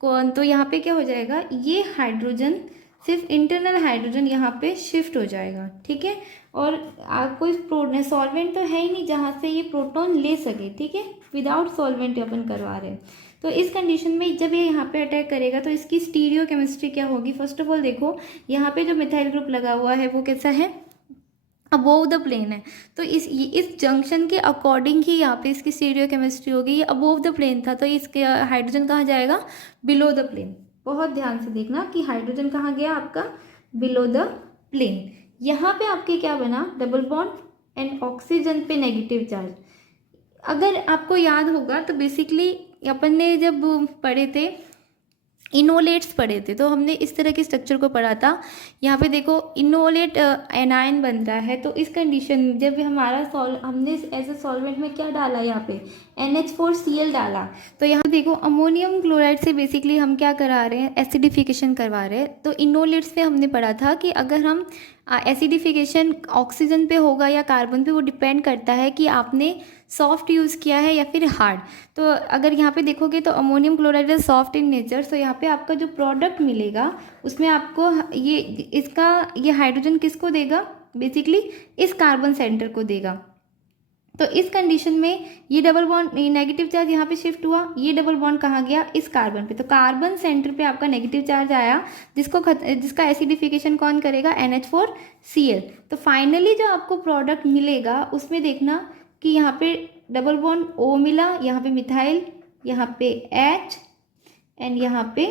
तो यहाँ पे क्या हो जाएगा, ये हाइड्रोजन सिर्फ इंटरनल हाइड्रोजन यहाँ पे शिफ्ट हो जाएगा, ठीक है। और कोई सॉल्वेंट तो है ही नहीं जहाँ से ये प्रोटॉन ले सके, ठीक है। विदाउट सॉल्वेंट अपन करवा रहे हैं। तो इस कंडीशन में जब ये यहाँ पे अटैक करेगा तो इसकी स्टीरियो केमिस्ट्री क्या होगी। फर्स्ट ऑफ ऑल देखो, यहाँ पे जो मिथाइल ग्रुप लगा हुआ है वो कैसा है, अबोव द प्लेन है। तो इस जंक्शन के अकॉर्डिंग ही यहाँ पे इसकी स्टीरियो केमिस्ट्री होगी। ये अबोव द प्लेन था, तो इसके हाइड्रोजन कहाँ जाएगा, बिलो द प्लेन। बहुत ध्यान से देखना कि हाइड्रोजन कहाँ गया आपका, बिलो द प्लेन। यहाँ पे आपके क्या बना, डबल बॉन्ड एंड ऑक्सीजन पे नेगेटिव चार्ज। अगर आपको याद होगा तो बेसिकली अपन ने जब पढ़े थे इनोलेट्स पढ़े थे तो हमने इस तरह के स्ट्रक्चर को पढ़ा था। यहाँ पे देखो इनोलेट एनायन बन रहा है, तो इस कंडीशन में जब हमारा हमने एज ए सॉल्वेंट में क्या डाला, यहाँ पे NH4Cl डाला, तो यहाँ देखो अमोनियम क्लोराइड से बेसिकली हम क्या करा रहे हैं, एसिडिफिकेशन करवा रहे हैं। तो इनोलेट्स में हमने पढ़ा था कि अगर हम एसिडिफिकेशन ऑक्सीजन पे होगा या कार्बन पे, वो डिपेंड करता है कि आपने सॉफ्ट यूज़ किया है या फिर हार्ड। तो अगर यहाँ पे देखोगे तो ammonium chloride is soft in nature, तो यहाँ पे आपका जो प्रोडक्ट मिलेगा उसमें आपको ये हाइड्रोजन किसको देगा, बेसिकली इस कार्बन सेंटर को देगा। तो इस कंडीशन में ये डबल बॉन्ड नेगेटिव चार्ज यहाँ पे शिफ्ट हुआ, ये डबल बॉन्ड कहाँ गया, इस कार्बन पे। तो कार्बन सेंटर पे आपका नेगेटिव चार्ज आया, जिसका एसिडिफिकेशन कौन करेगा, NH4Cl। तो फाइनली जो आपको प्रोडक्ट मिलेगा उसमें देखना कि यहाँ पे डबल बॉन्ड O मिला, यहाँ पे मिथाइल, यहाँ पे H एंड यहाँ पे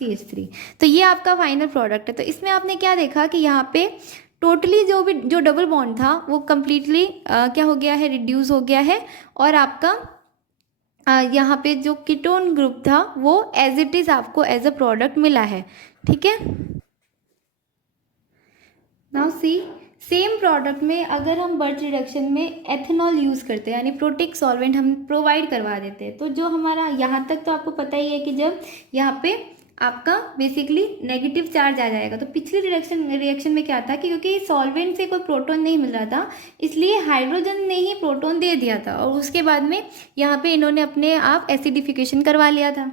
CH3। तो ये आपका फाइनल प्रोडक्ट है। तो इसमें आपने क्या देखा कि यहाँ पे टोटली जो डबल बॉन्ड था वो कम्प्लीटली क्या हो गया है, रिड्यूस हो गया है, और आपका यहाँ पे जो कीटोन ग्रुप था वो एज इट इज़ आपको एज अ प्रोडक्ट मिला है। ठीक है, नाउ सी सेम प्रोडक्ट में अगर हम बर्च रिडक्शन में एथेनॉल यूज़ करते हैं, यानी प्रोटिक सॉल्वेंट हम प्रोवाइड करवा देते हैं, तो जो हमारा यहाँ तक तो आपको पता ही है कि जब यहाँ पे आपका बेसिकली नेगेटिव चार्ज आ जाएगा, तो पिछली रिएक्शन में क्या था कि क्योंकि सॉल्वेंट से कोई प्रोटॉन नहीं मिल रहा था, इसलिए हाइड्रोजन ने ही प्रोटॉन दे दिया था, और उसके बाद में यहाँ पे इन्होंने अपने आप एसिडिफिकेशन करवा लिया था।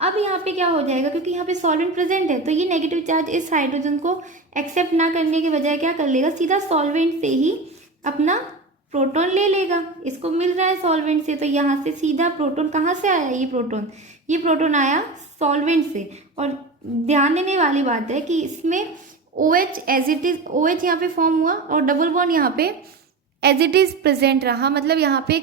अब यहाँ पे क्या हो जाएगा, क्योंकि यहाँ पे सॉल्वेंट प्रेजेंट है, तो ये नेगेटिव चार्ज इस हाइड्रोजन को एक्सेप्ट ना करने के बजाय क्या कर लेगा, सीधा सॉल्वेंट से ही अपना प्रोटॉन ले लेगा। इसको मिल रहा है सॉल्वेंट से, तो यहाँ से सीधा प्रोटॉन कहाँ से आया, ये प्रोटॉन आया सॉल्वेंट से। और ध्यान देने वाली बात है कि इसमें OH as it is, OH यहाँ पे फॉर्म हुआ और डबल बॉन्ड यहाँ पे एज इट इज़ प्रेजेंट रहा, मतलब यहाँ पे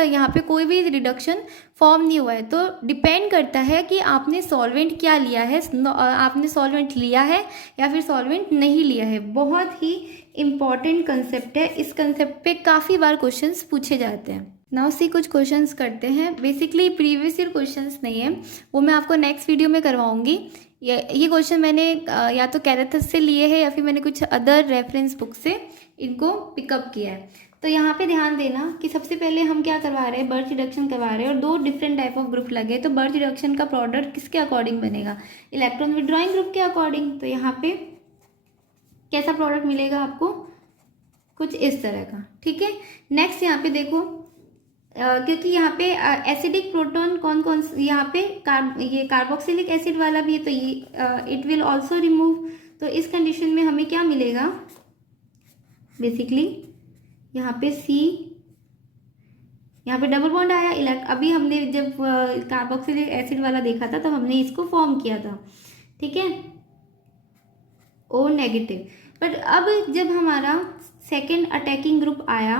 यहाँ पे कोई भी रिडक्शन फॉर्म नहीं हुआ है। तो डिपेंड करता है कि आपने सॉल्वेंट क्या लिया है, आपने सॉल्वेंट लिया है या फिर सॉल्वेंट नहीं लिया है। बहुत ही इम्पॉर्टेंट कंसेप्ट है, इस कंसेप्ट पे काफ़ी बार क्वेश्चंस पूछे जाते हैं। नाउ सी कुछ क्वेश्चंस करते हैं, बेसिकली प्रीवियस ईयर क्वेश्चंस नहीं है, वो मैं आपको नेक्स्ट वीडियो में करवाऊंगी। ये क्वेश्चन मैंने या तो कैरेथस से लिए है या फिर मैंने कुछ अदर रेफरेंस बुक से इनको पिकअप किया है। तो यहाँ पे ध्यान देना कि सबसे पहले हम क्या करवा रहे हैं, बर्च रिडक्शन करवा रहे हैं, और 2 डिफरेंट टाइप ऑफ ग्रुप लगे। तो बर्च रिडक्शन का प्रोडक्ट किसके अकॉर्डिंग बनेगा, इलेक्ट्रॉन विड्रॉइंग ग्रुप के अकॉर्डिंग। तो यहाँ पे कैसा प्रोडक्ट मिलेगा आपको, कुछ इस तरह का। ठीक है, नेक्स्ट यहाँ पे देखो, क्योंकि यहाँ पे एसिडिक प्रोटॉन कौन कौन, यहाँ पे ये कार्बोक्सिलिक एसिड वाला भी है, तो ये इट विल ऑल्सो रिमूव। तो इस कंडीशन में हमें क्या मिलेगा, बेसिकली यहाँ पे C, यहाँ पे डबल बॉन्ड आया। अभी हमने जब कार्बोक्सिलिक एसिड वाला देखा था तो हमने इसको फॉर्म किया था। ठीक है, O नेगेटिव। बट अब जब हमारा सेकेंड अटैकिंग ग्रुप आया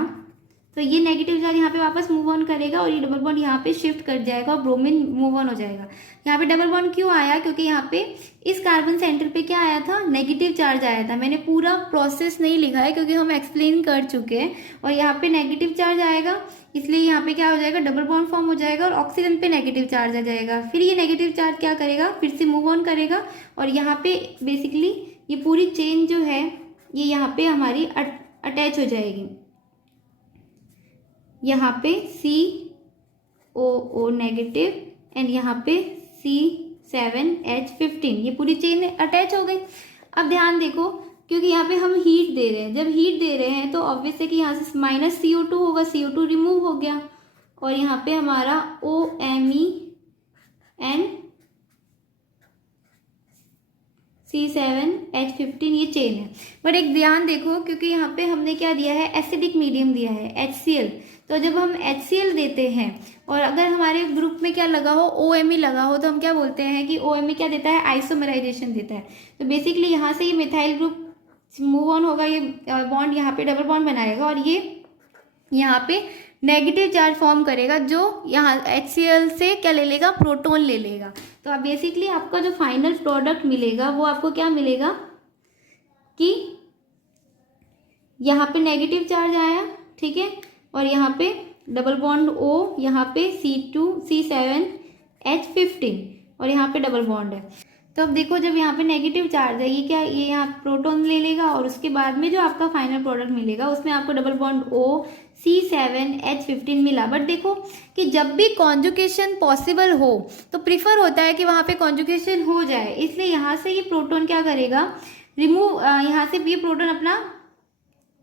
तो ये नेगेटिव चार्ज यहाँ पे वापस मूव ऑन करेगा और ये डबल बॉन्ड यहाँ पे शिफ्ट कर जाएगा और ब्रोमीन मूव ऑन हो जाएगा। यहाँ पे डबल बॉन्ड क्यों आया, क्योंकि यहाँ पे इस कार्बन सेंटर पे क्या आया था, नेगेटिव चार्ज आया था। मैंने पूरा प्रोसेस नहीं लिखा है क्योंकि हम एक्सप्लेन कर चुके हैं। और यहाँ पे नेगेटिव चार्ज आएगा, इसलिए यहाँ पे क्या हो जाएगा, डबल बॉन्ड फॉर्म हो जाएगा और ऑक्सीजन पे नेगेटिव चार्ज आ जाएगा। फिर ये नेगेटिव चार्ज क्या करेगा, फिर से मूव ऑन करेगा और यहाँ पे बेसिकली ये पूरी चेन जो है ये यहाँ पे हमारी अटैच हो जाएगी। यहाँ पे COO नेगेटिव एंड यहाँ पे C7H15, ये पूरी चेन अटैच हो गई। अब ध्यान देखो, क्योंकि यहाँ पे हम हीट दे रहे हैं, जब हीट दे रहे हैं तो ऑब्वियस है कि यहाँ से माइनस CO2 होगा, CO2 रिमूव हो गया और यहाँ पे हमारा OMe एंड C7H15 ये चेन है। बट एक ध्यान देखो, क्योंकि यहाँ पे हमने क्या दिया है, एसिडिक मीडियम दिया है HCl। तो जब हम HCl देते हैं और अगर हमारे ग्रुप में क्या लगा हो, OMe लगा हो, तो हम क्या बोलते हैं कि OMe क्या देता है, आइसोमराइजेशन देता है। तो बेसिकली यहाँ से ये मिथाइल ग्रुप मूव ऑन होगा, ये बॉन्ड यहाँ पे डबल बॉन्ड बनाएगा और ये यहाँ पे नेगेटिव चार्ज फॉर्म करेगा, जो यहाँ HCl से क्या ले लेगा, प्रोटॉन ले लेगा। तो अब बेसिकली आपका जो फाइनल प्रोडक्ट मिलेगा वो आपको क्या मिलेगा कि यहाँ पे नेगेटिव चार्ज आया, ठीक है, और यहाँ पे डबल बॉन्ड O, यहाँ पे C2C7H15 और यहाँ पे डबल बॉन्ड है। तो अब देखो जब यहाँ पे नेगेटिव चार्ज है, ये क्या, ये यहाँ प्रोटॉन ले लेगा और उसके बाद में जो आपका फाइनल प्रोडक्ट मिलेगा उसमें आपको डबल बॉन्ड O C7H15 मिला। बट देखो कि जब भी कॉन्जुगेशन पॉसिबल हो तो प्रिफर होता है कि वहाँ पे कॉन्जुगेशन हो जाए, इसलिए यहाँ से ये प्रोटॉन क्या करेगा, रिमूव, यहाँ से ये प्रोटॉन अपना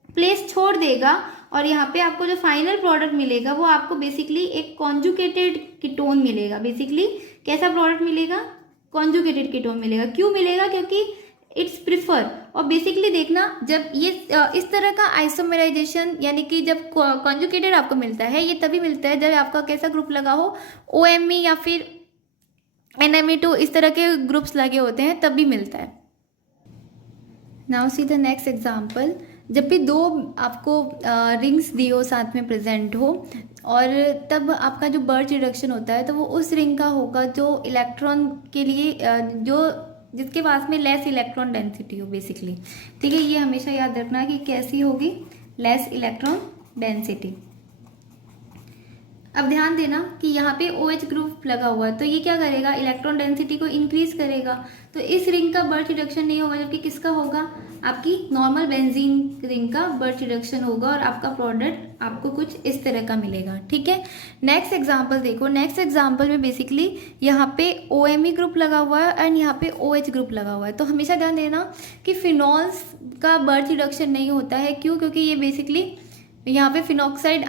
प्लेस छोड़ देगा और यहाँ पे आपको जो फाइनल प्रोडक्ट मिलेगा वो आपको बेसिकली एक कॉन्जुगेटेड कीटोन मिलेगा। बेसिकली कैसा प्रोडक्ट मिलेगा, कॉन्जुगेटेड कीटोन मिलेगा। क्यों मिलेगा, क्योंकि इट्स प्रिफर। और बेसिकली देखना जब ये इस तरह का आइसोमेराइजेशन यानी कि जब कॉन्जुगेटेड आपको मिलता है, ये तभी मिलता है जब आपका कैसा ग्रुप लगा हो, OMe या फिर NMe2 इस तरह के ग्रुप्स लगे होते हैं, तभी मिलता है। Now see the next example. जब भी दो आपको रिंग्स दी हो साथ में प्रेजेंट हो और तब आपका जो बर्च रिडक्शन होता है तो वो उस रिंग का होगा जो इलेक्ट्रॉन के लिए जो जिसके पास में लेस इलेक्ट्रॉन डेंसिटी हो बेसिकली, ठीक है। ये हमेशा याद रखना कि कैसी होगी, लेस इलेक्ट्रॉन डेंसिटी। अब ध्यान देना कि यहाँ पे OH ग्रुप लगा हुआ है तो ये क्या करेगा, इलेक्ट्रॉन डेंसिटी को इंक्रीज करेगा। तो इस रिंग का बर्च रिडक्शन नहीं होगा, जबकि किसका होगा, आपकी नॉर्मल बेंजीन रिंग का बर्च रिडक्शन होगा और आपका प्रोडक्ट आपको कुछ इस तरह का मिलेगा, ठीक है। नेक्स्ट एग्जांपल देखो। नेक्स्ट एग्जांपल में बेसिकली यहाँ पे OMe ग्रुप लगा हुआ है एंड यहाँ पे OH ग्रुप लगा हुआ है। तो हमेशा ध्यान देना कि फिनॉल्स का बर्च रिडक्शन नहीं होता है। क्यों, क्योंकि ये बेसिकली यहाँ पे फिनॉक्साइड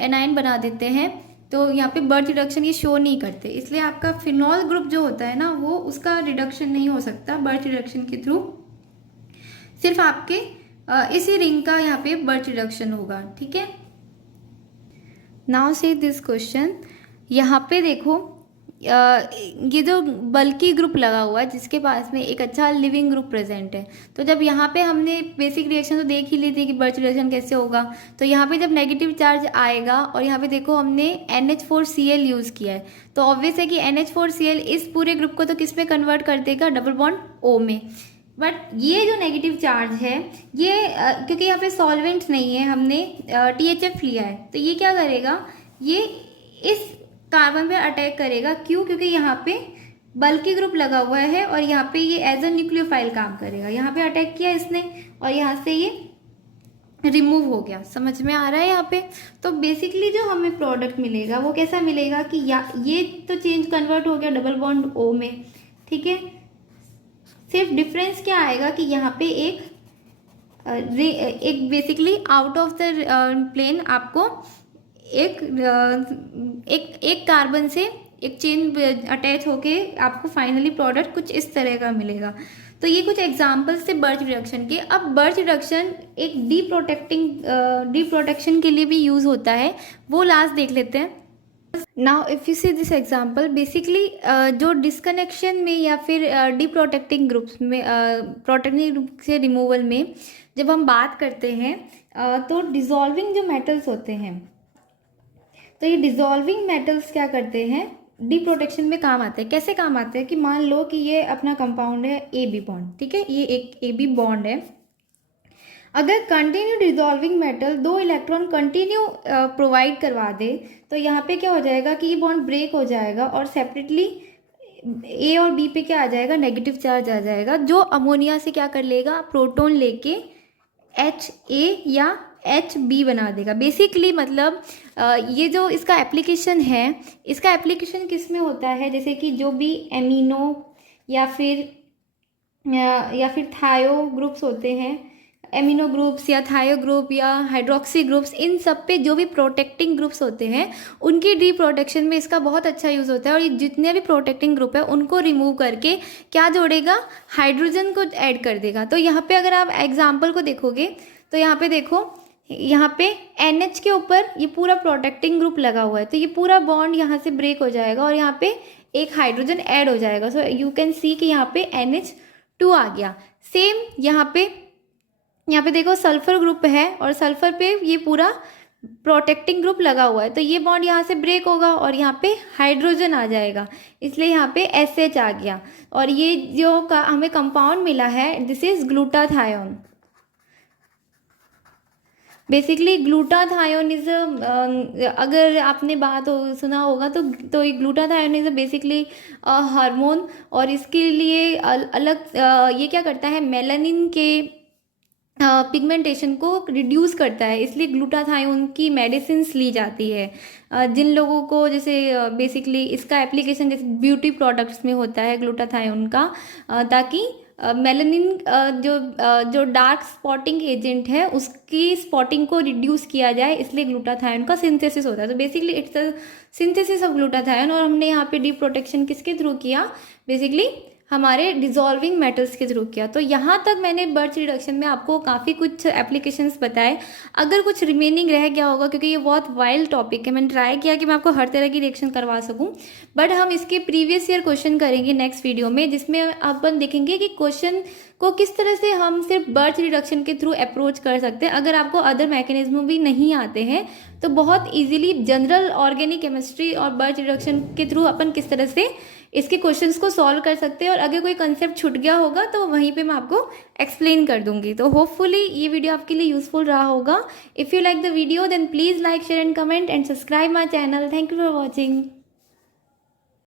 एनायन बना देते हैं, तो यहाँ पे बर्च रिडक्शन ये शो नहीं करते, इसलिए आपका फिनॉल ग्रुप जो होता है ना वो उसका रिडक्शन नहीं हो सकता बर्च रिडक्शन के थ्रू। सिर्फ आपके इसी रिंग का यहाँ पे बर्च रिडक्शन होगा, ठीक है। Now see this question. यहाँ पे देखो ये जो बल्की ग्रुप लगा हुआ है जिसके पास में एक अच्छा लिविंग ग्रुप प्रेजेंट है। तो जब यहाँ पे हमने बेसिक रिएक्शन तो देख ही ली थी कि बर्च रिएक्शन कैसे होगा। तो यहाँ पे जब नेगेटिव चार्ज आएगा और यहाँ पे देखो हमने NH4Cl यूज़ किया है, तो ऑब्वियस है कि NH4Cl इस पूरे ग्रुप को तो किस में कन्वर्ट कर देगा, डबल बॉन्ड O में। बट ये जो नेगेटिव चार्ज है ये क्योंकि यहाँ पे सॉल्वेंट नहीं है, हमने THF लिया है, तो ये क्या करेगा, ये इस कार्बन पे अटैक करेगा। क्यों, क्योंकि यहाँ पे बल्की ग्रुप लगा हुआ है और यहाँ पे ये एज अ न्यूक्लियोफाइल काम करेगा। यहाँ पे अटैक किया इसने और यहाँ से ये रिमूव हो गया। समझ में आ रहा है यहाँ पे। तो बेसिकली जो हमें प्रोडक्ट मिलेगा वो कैसा मिलेगा कि ये तो चेंज कन्वर्ट हो गया डबल बॉन्ड O में, ठीक है। सिर्फ डिफरेंस क्या आएगा कि यहाँ पे एक basically out of the plane आपको एक कार्बन से एक चेन अटैच होके आपको फाइनली प्रोडक्ट कुछ इस तरह का मिलेगा। तो ये कुछ एग्जांपल्स थे बर्च रिडक्शन के। अब बर्च रिडक्शन एक डी प्रोटेक्शन के लिए भी यूज़ होता है, वो लास्ट देख लेते हैं। Now if you see this example, basically जो डिस्कनेक्शन में या फिर डी प्रोटेक्टिंग ग्रुप्स में प्रोटेक्टिंग ग्रुप से रिमूवल में जब हम बात करते हैं तो डिजॉल्विंग जो मेटल्स होते हैं, तो ये डिजॉल्विंग मेटल्स क्या करते हैं, डी प्रोटेक्शन में काम आते हैं। कैसे काम आते हैं कि मान लो कि ये अपना कंपाउंड है AB बॉन्ड, ठीक है, ये एक AB बॉन्ड है। अगर continue dissolving metal 2 electron continue provide करवा दे तो यहाँ पे क्या हो जाएगा कि ये बॉन्ड ब्रेक हो जाएगा और सेपरेटली A और B पे क्या आ जाएगा, नेगेटिव चार्ज आ जाएगा, जो अमोनिया से क्या कर लेगा, प्रोटॉन लेके HA या HB बना देगा। बेसिकली मतलब ये जो इसका एप्लीकेशन है, इसका एप्लीकेशन किस में होता है, जैसे कि जो भी एमिनो या फिर थायो ग्रुप्स होते हैं, एमिनो ग्रुप्स या थायो ग्रुप या हाइड्रोक्सी ग्रुप्स, इन सब पे जो भी प्रोटेक्टिंग ग्रुप्स होते हैं उनकी डी प्रोटेक्शन में इसका बहुत अच्छा यूज़ होता है। और ये जितने भी प्रोटेक्टिंग ग्रुप है उनको रिमूव करके क्या जोड़ेगा, हाइड्रोजन को ऐड कर देगा। तो यहाँ पे अगर आप एग्जाम्पल को देखोगे तो यहाँ पे देखो, यहाँ पे NH के ऊपर ये पूरा प्रोटेक्टिंग ग्रुप लगा हुआ है, तो ये पूरा बॉन्ड यहाँ से ब्रेक हो जाएगा और यहाँ पे एक हाइड्रोजन ऐड हो जाएगा। सो यू कैन सी कि यहाँ पे NH2 आ गया। सेम यहाँ पे देखो सल्फर ग्रुप है और सल्फर पे ये पूरा प्रोटेक्टिंग ग्रुप लगा हुआ है, तो ये बॉन्ड यहाँ से ब्रेक होगा और यहाँ पे हाइड्रोजन आ जाएगा, इसलिए यहाँ पे SH आ गया। और ये जो हमें कंपाउंड मिला है, this is glutathione. Basically glutathione is अगर आपने सुना होगा तो ये ग्लूटाथायोन इज़ बेसिकली हार्मोन, और इसके लिए अलग ये क्या करता है, मेलानिन के पिगमेंटेशन को रिड्यूस करता है, इसलिए ग्लूटाथायोन की मेडिसिन्स ली जाती है। जिन लोगों को जैसे बेसिकली इसका एप्लीकेशन जैसे ब्यूटी प्रोडक्ट्स में होता है ग्लूटाथायोन का, ताकि मेलानिन जो डार्क स्पॉटिंग एजेंट है उसकी स्पॉटिंग को रिड्यूस किया जाए, इसलिए ग्लूटाथायोन का सिंथेसिस होता है। तो basically it's the synthesis of glutathione. और हमने यहाँ पे डीप प्रोटेक्शन किसके थ्रू किया, बेसिकली हमारे डिजॉल्विंग मेटल्स के थ्रू किया। तो यहाँ तक मैंने बर्च रिडक्शन में आपको काफ़ी कुछ एप्लीकेशंस बताए। अगर कुछ रिमेनिंग रह गया होगा, क्योंकि ये बहुत वाइल्ड टॉपिक है, मैंने ट्राई किया कि मैं आपको हर तरह की रिएक्शन करवा सकूं, बट हम इसके प्रीवियस ईयर क्वेश्चन करेंगे नेक्स्ट वीडियो में, जिसमें अपन देखेंगे कि क्वेश्चन को किस तरह से हम सिर्फ बर्च रिडक्शन के थ्रू अप्रोच कर सकते हैं। अगर आपको अदर मैकेनिज्म भी नहीं आते हैं तो बहुत ईजिली जनरल ऑर्गेनिक केमिस्ट्री और बर्च रिडक्शन के थ्रू अपन किस तरह से इसके क्वेश्चंस को सॉल्व कर सकते हैं। और अगर कोई कंसेप्ट छूट गया होगा तो वहीं पे मैं आपको एक्सप्लेन कर दूंगी। तो होपफुली ये वीडियो आपके लिए यूजफुल रहा होगा। If you like the video then please like, share and comment and subscribe my channel. Thank you for watching.